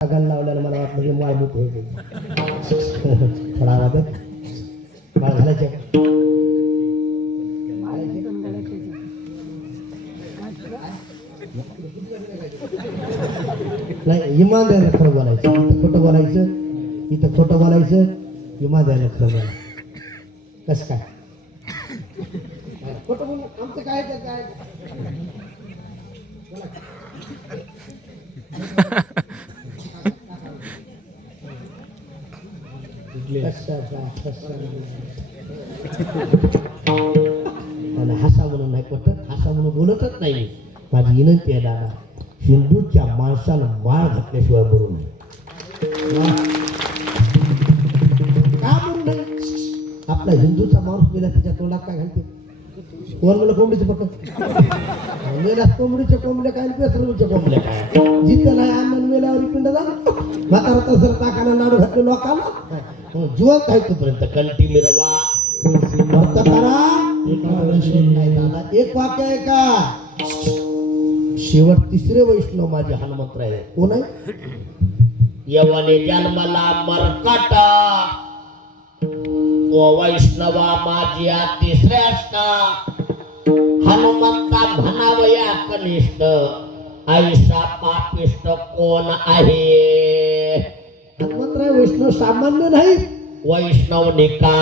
गाल लावल्याला मला वाटलं की माळ मोठी होईल. थोडा आवाज माळ घालायचे नाही. इमानदारीने खरं बोलायचं. इथं खोटं बोलायचं, इथं खोटं बोलायचं, इमानदारीने खरं बोलायचं. कसं काय खोटं बोल आमचं काय तर काय हसा म्हणून नाही पटत, हसा म्हणून बोलतच नाही. माझी विनंती आहे दादा, हिंदूच्या माणसाला माळ घातल्याशिवाय बोलू नये. का बोलू नये? आपला हिंदूचा माणूस गेला त्याच्या तोंडात काय घालते? कोण मला कोंबडीचं पकड मेला, कोंबडीच्या कोंबड्या काय पेसरूच्या कोंबड्या काय? जिथं नाही अन्न मेल्यावर पिंड जा म्हातारा तसं टाकायला नाडू घातले लोकांना जिवंत आहे तोपर्यंत कंटी मिरवा भक्त करा. नाही दादा, एक वाक्य आहे का? शेवट तिसरे वैष्णव माझे हनुमंत आहे. कोण आहे? यवने जन्मला मरकाटा ओ वैष्णवा माझी तिसऱ्याष्टा हनुमंता म्हणावया कनिष्ठ ऐसा पापिष्ट कोण आहे? हनुमंतराय वैष्णव सामान्य नाही. वैष्णव निका